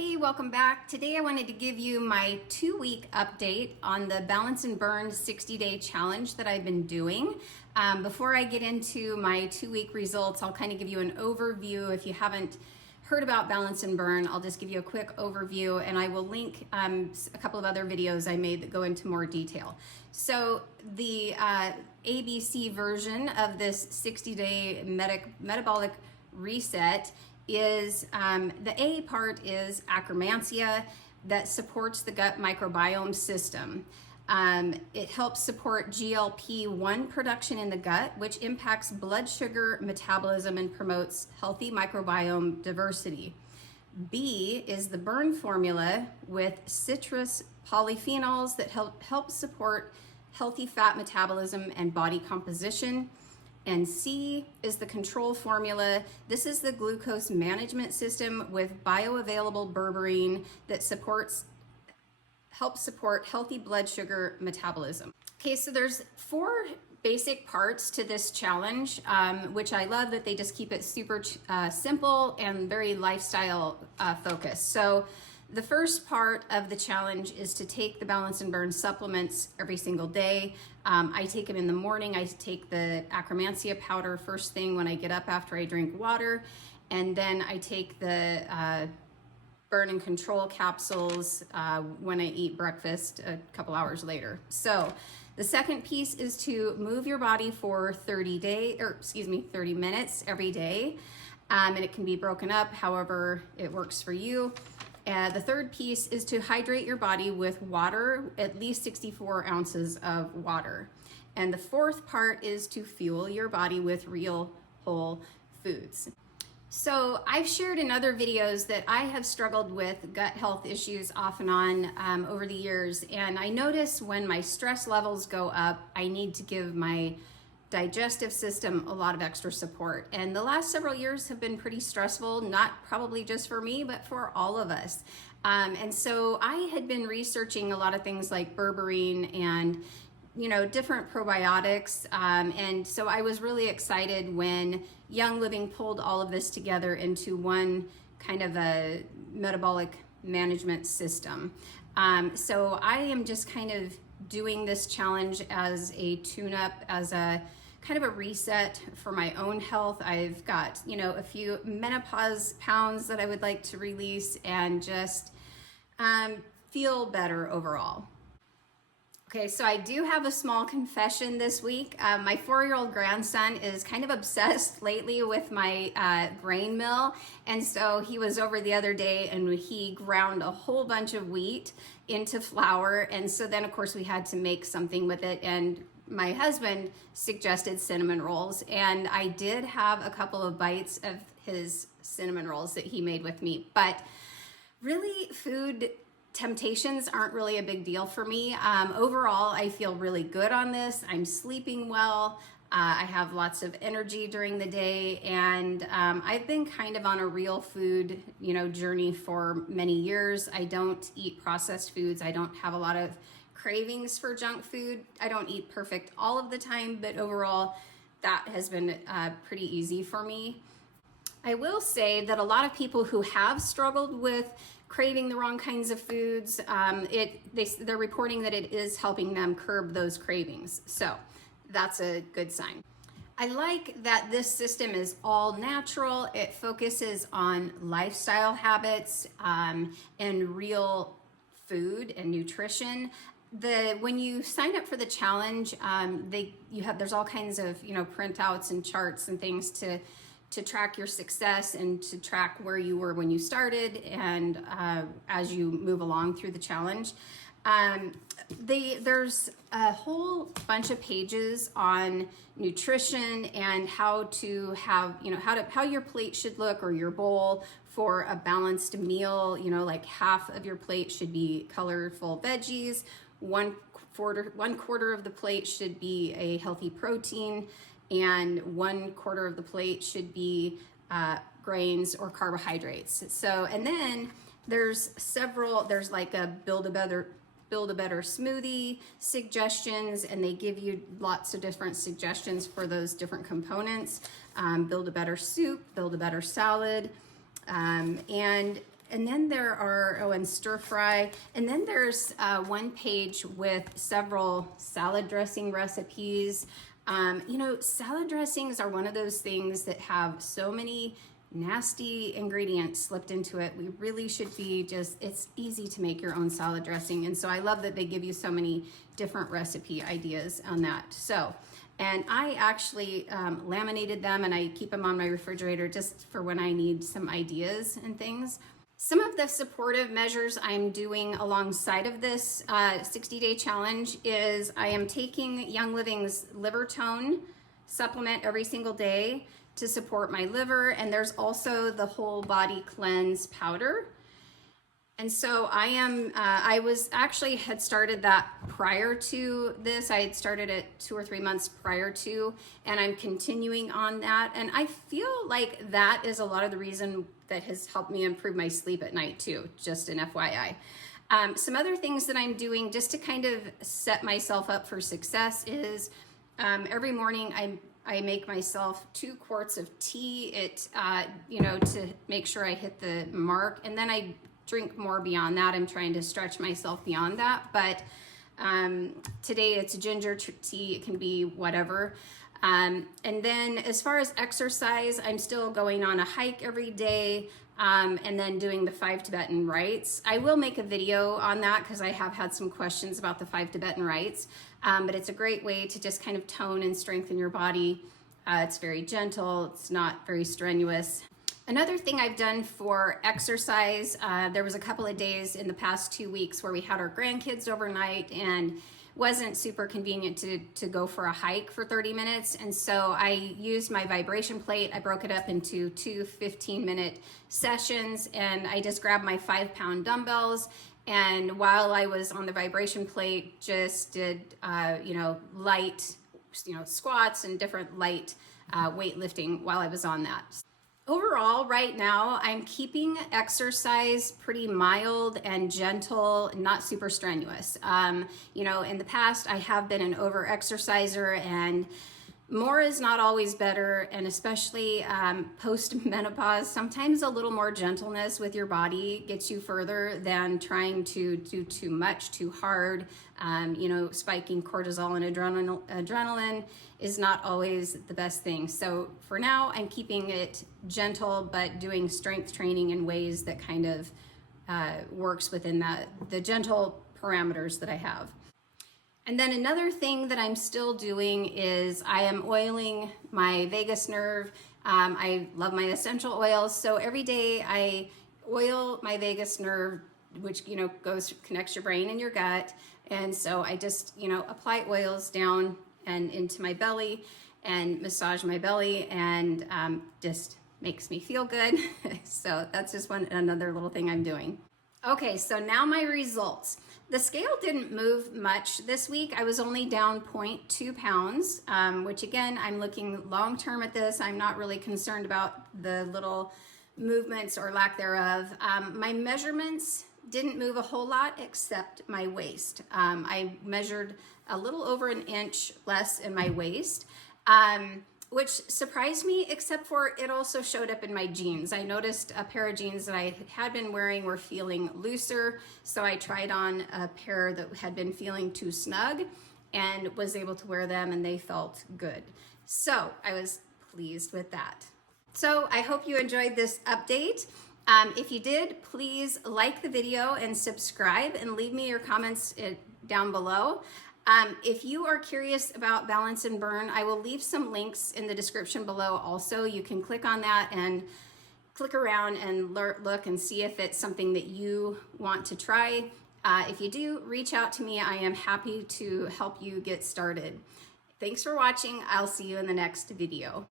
Hey, welcome back. Today I wanted to give you my 2-week update on the Balance and Burn 60-day challenge that I've been doing. Before I get into my 2-week results, I'll kind of give you an overview. If you haven't heard about Balance and Burn, I'll just give you a quick overview, and I will link a couple of other videos I made that go into more detail. So the ABC version of this 60-day metabolic reset is the A part is Akkermansia that supports the gut microbiome system. It helps support GLP-1 production in the gut, which impacts blood sugar metabolism and promotes healthy microbiome diversity. B is the Burn formula with citrus polyphenols that help support healthy fat metabolism and body composition. And C is the control formula. This is the glucose management system with bioavailable berberine that helps support healthy blood sugar metabolism. Okay, so there's 4 basic parts to this challenge, which I love that they just keep it super simple and very lifestyle focused. So the first part of the challenge is to take the Balance and Burn supplements every single day. I take them in the morning. I take the Akkermansia powder first thing when I get up after I drink water. And then I take the Burn and Control capsules when I eat breakfast a couple hours later. So the second piece is to move your body for 30 minutes every day. And it can be broken up however it works for you. The third piece is to hydrate your body with water, at least 64 ounces of water. And the fourth part is to fuel your body with real whole foods. So I've shared in other videos that I have struggled with gut health issues off and on over the years. And I notice when my stress levels go up, I need to give my digestive system a lot of extra support. And the last several years have been pretty stressful, not probably just for me, but for all of us. And so I had been researching a lot of things like berberine and different probiotics. And so I was really excited when Young Living pulled all of this together into one kind of a metabolic management system. So I am just kind of doing this challenge as a tune-up, as a kind of a reset for my own health. I've got, a few menopause pounds that I would like to release and just feel better overall. Okay, so I do have a small confession this week. My 4-year-old grandson is kind of obsessed lately with my grain mill. And so he was over the other day and he ground a whole bunch of wheat into flour. And so then of course we had to make something with it. And my husband suggested cinnamon rolls. And I did have a couple of bites of his cinnamon rolls that he made with me. But really, food temptations aren't really a big deal for me. Overall, I feel really good on this. I'm sleeping well. I have lots of energy during the day, and I've been kind of on a real food, journey for many years. I don't eat processed foods. I don't have a lot of cravings for junk food. I don't eat perfect all of the time, but overall, that has been pretty easy for me. I will say that a lot of people who have struggled with craving the wrong kinds of foods, they're reporting that it is helping them curb those cravings. So that's a good sign. I like that this system is all natural. It focuses on lifestyle habits and real food and nutrition. When you sign up for the challenge, there's all kinds of printouts and charts and things to track your success and to track where you were when you started and as you move along through the challenge. There's a whole bunch of pages on nutrition and how to have, how your plate should look or your bowl for a balanced meal. Like half of your plate should be colorful veggies, one quarter of the plate should be a healthy protein, and 1/4 of the plate should be grains or carbohydrates. So, and then there's like a build a better smoothie suggestions, and they give you lots of different suggestions for those different components. Build a better soup, build a better salad, and And then there are, oh, and stir fry. And then there's one page with several salad dressing recipes. You know, salad dressings are one of those things that have so many nasty ingredients slipped into it. We really should be it's easy to make your own salad dressing. And so I love that they give you so many different recipe ideas on that. So, and I actually laminated them and I keep them on my refrigerator just for when I need some ideas and things. Some of the supportive measures I'm doing alongside of this 60-day challenge is I am taking Young Living's Liver Tone supplement every single day to support my liver, and there's also the Whole Body Cleanse powder. And so I had started that prior to this. I had started it 2 or 3 months prior to, and I'm continuing on that. And I feel like that is a lot of the reason that has helped me improve my sleep at night too, just an FYI. Some other things that I'm doing just to kind of set myself up for success is every morning I make myself 2 quarts of tea, to make sure I hit the mark. And then I drink more beyond that. I'm trying to stretch myself beyond that. But today it's ginger tea. It can be whatever. And then as far as exercise, I'm still going on a hike every day. And then doing the 5 Tibetan rites. I will make a video on that because I have had some questions about the 5 Tibetan rites. But it's a great way to just kind of tone and strengthen your body. It's very gentle. It's not very strenuous. Another thing I've done for exercise, there was a couple of days in the past 2 weeks where we had our grandkids overnight and wasn't super convenient to go for a hike for 30 minutes. And so I used my vibration plate. I broke it up into 2 15-minute sessions, and I just grabbed my 5-pound dumbbells. And while I was on the vibration plate, just did, light, squats and different light weightlifting while I was on that. Overall, right now, I'm keeping exercise pretty mild and gentle, not super strenuous. In the past, I have been an over-exerciser, and more is not always better, and especially post-menopause, sometimes a little more gentleness with your body gets you further than trying to do too much, too hard. Spiking cortisol and adrenaline is not always the best thing. So for now, I'm keeping it gentle, but doing strength training in ways that kind of works within the gentle parameters that I have. And then another thing that I'm still doing is I am oiling my vagus nerve. I love my essential oils. So every day I oil my vagus nerve, which, connects your brain and your gut. And so I just, apply oils down and into my belly and massage my belly, and just makes me feel good. So that's just another little thing I'm doing. Okay, so now my results. The scale didn't move much this week. I was only down 0.2 pounds, which again, I'm looking long-term at this. I'm not really concerned about the little movements or lack thereof. My measurements didn't move a whole lot except my waist. I measured a little over an inch less in my waist, which surprised me, except for it also showed up in my jeans. I noticed a pair of jeans that I had been wearing were feeling looser, so I tried on a pair that had been feeling too snug and was able to wear them, and they felt good. So I was pleased with that. So I hope you enjoyed this update. If you did, please like the video and subscribe, and leave me your comments down below. If you are curious about Balance and Burn, I will leave some links in the description below also. You can click on that and click around and look and see if it's something that you want to try. If you do, reach out to me. I am happy to help you get started. Thanks for watching. I'll see you in the next video.